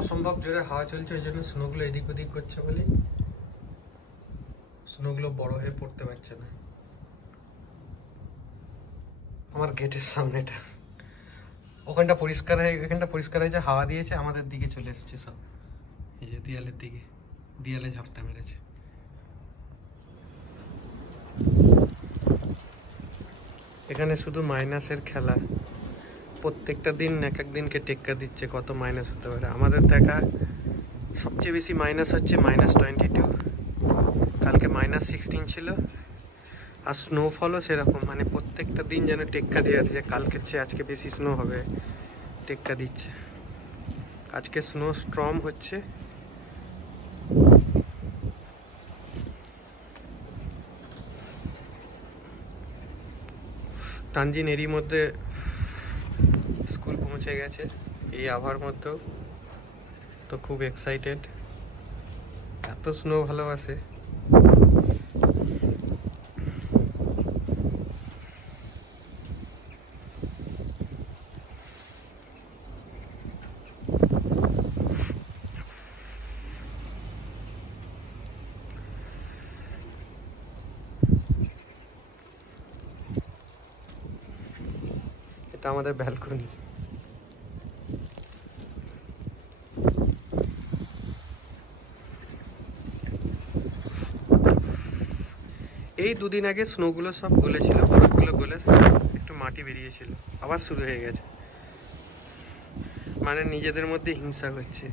অসম্ভব জোরে হাওয়া চলছে, ওই জন্য স্নোগুলো এদিক ওদিক করছে বলে স্নোগুলো বড় হয়ে পড়তে পারছে না। আমার গেটের সামনেটা, ওখানটা পরিষ্কার হয়ে, এখানটা পরিষ্কার হয়েছে, হাওয়া দিয়েছে, আমাদের দিকে চলে এসছে সব। এই যে দেয়ালের দিকে, দেয়ালে ঝাপটা মেরেছে। এখানে শুধু মাইনাসের খেলা, প্রত্যেকটা দিন এক এক দিনকে টেক্কা দিচ্ছে কত মাইনাস হতে পারে। আমাদের দেখা সবচেয়ে বেশি মাইনাস হচ্ছে -22, কালকে -16 ছিল। আর স্নোফলও সেরকম, মানে প্রত্যেকটা দিন যেন টেক্কা দিয়ে আছে যে কালকের চেয়ে আজকে বেশি স্নো হবে, টেক্কা দিচ্ছে। আজকে স্নো স্টর্ম হচ্ছে। তানজিন এরই মধ্যে স্কুল পৌঁছে গেছে, এই আবহাওয়ার মধ্যেও তো খুব এক্সাইটেড, এত স্নো ভালোবাসে। এটা আমাদের ব্যালকনি। এই দুদিন আগে স্নোগুলো সব গলেছিল, বরফগুলো গলে একটু মাটি বেরিয়েছিল, আবার শুরু হয়ে গেছে। মানে নিজেদের মধ্যে হিংসা হচ্ছে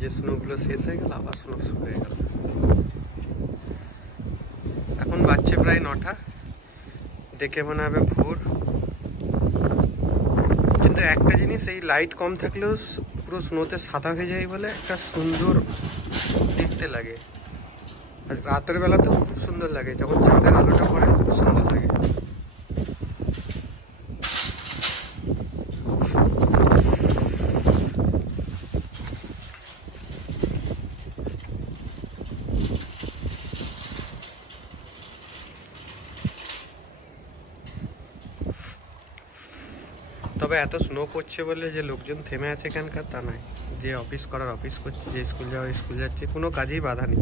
যে স্নোগুলো শেষ হয়ে গেল, আবার স্নো শুরু হয়ে গেল। এখন বাজছে প্রায় 9টা, দেখে মনে হবে ভোর। কিন্তু একটা জিনিস, এই লাইট কম থাকলেও পুরো স্নোতে সাদা হয়ে যায় বলে একটা সুন্দর দেখতে লাগে। আর রাতের বেলা তো খুব সুন্দর লাগে, যখন চাঁদের আলোটা পড়ে খুব সুন্দর লাগে। তবে এত স্নো পড়ছে বলে যে লোকজন থেমে আছে এখানকার তা নয়, যে অফিস করার অফিস করছে, যে স্কুল যাওয়ার স্কুল যাচ্ছে, কোনো কাজেই বাধা নেই।